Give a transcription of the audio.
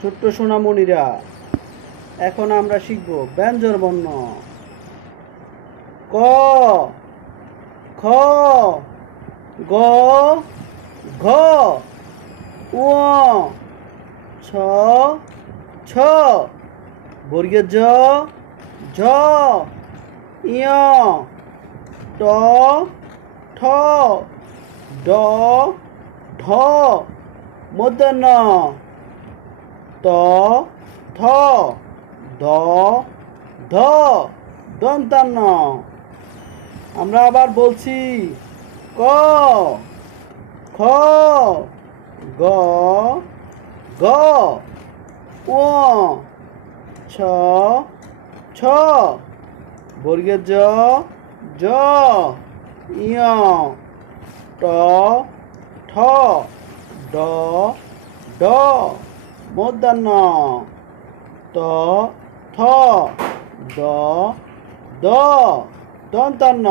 ছোট্ট সোনামণিরা, এখন আমরা শিখব ব্যঞ্জন বর্ণ। ক, খ, গ, ঘ, ঙ, ছ, ছ, বর্গের জ, ঝ, ঞ, ট, ঠ, ড, ঢ, মূর্ধন্য ত, থ, দ, ধ, দন্তান্ন। আমরা আবার বলছি ক, খ, গ, ঘ, ঙ, ছ, ছ, বর্গের জ, ঝ, ঞ, ট, ঠ, ড, ঢ, মূর্ধন্য ত, থ, দ, দ, দন্তান্ন।